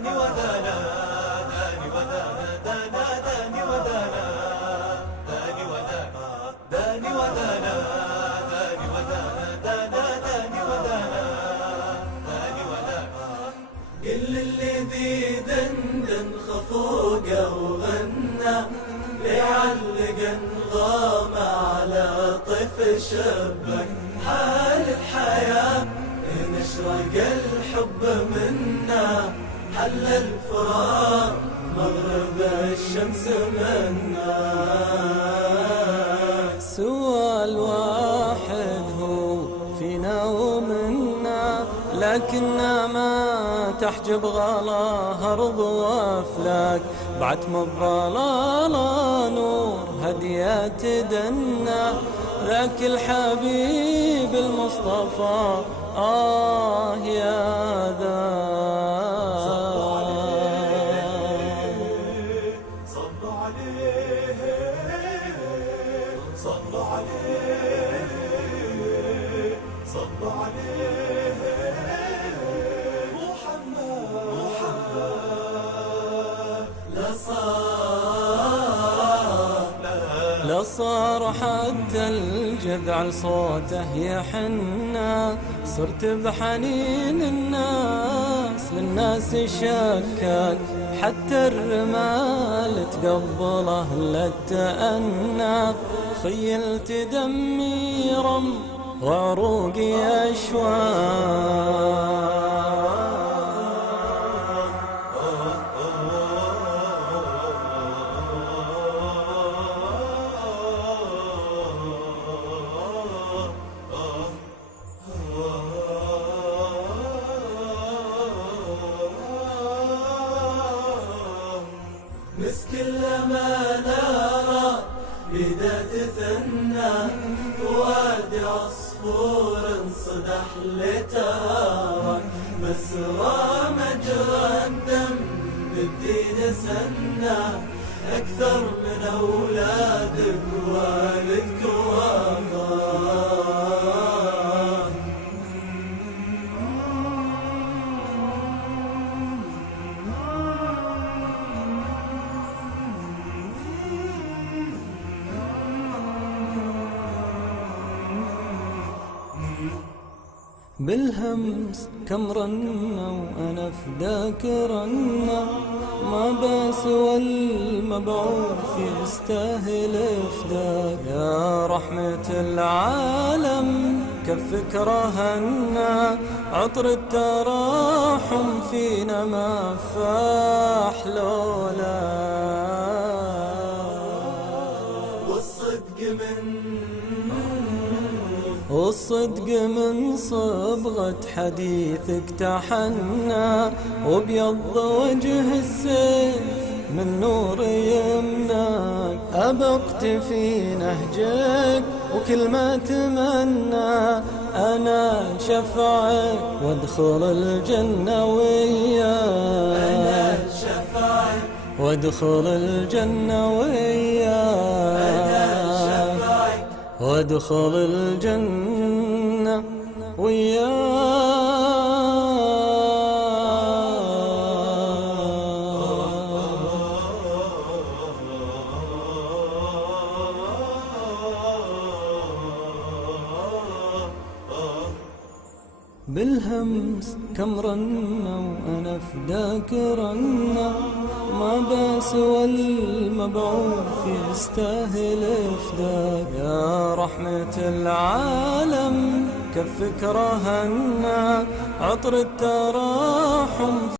داني ودانا داني ودانا دانا داني ودانا داني ودانا داني ودانا داني ودانا دانا داني ودانا داني ودانا كل الذي دندن خفوقه وغنى ليعلق انغام على طيف شبك حال الحياة نشرق الحب منا حل الفراق مغرب الشمس منا سؤال واحد هو فينا ومنا لكننا ما تحجب غلا أرض وأفلاك بعد مضلالة نور هدية تدنى ذاك الحبيب المصطفى يا ذا صلوا عليه صلوا عليه صلوا عليه محمد لا صار حتى الجذع لصوته يحنى صرت بحنين الناس للناس شكاك حتى الرمال تقبله للتأنى خيلت دمي رم وعروقي أشواق مسك لما نرى بدا تثنى وادي عصفور انصدح لتهارك مسرى مجرى الدم بالدين سنى أكثر من أولادك والدك وأخاك بالهمس كم رنا وأنا فداك رنا ما بسوى المبعوث يستاهل فداك يا رحمة العالم كفك رهنا عطر التراحم فينا ما فاح لولا والصدق من صبغة حديثك تحنى وبيض وجه السيف من نور يمناك أبقت في نهجك وكل ما تمنى أنا شفعك وادخل الجنة وياك وادخل الجنة وياك وادخل الجنة بالهمس كم رنا وأنا فداك رنا ما بسوى المبعوث يستاهل فداك يا رحمة العالم كفك رهنا عطر التراحم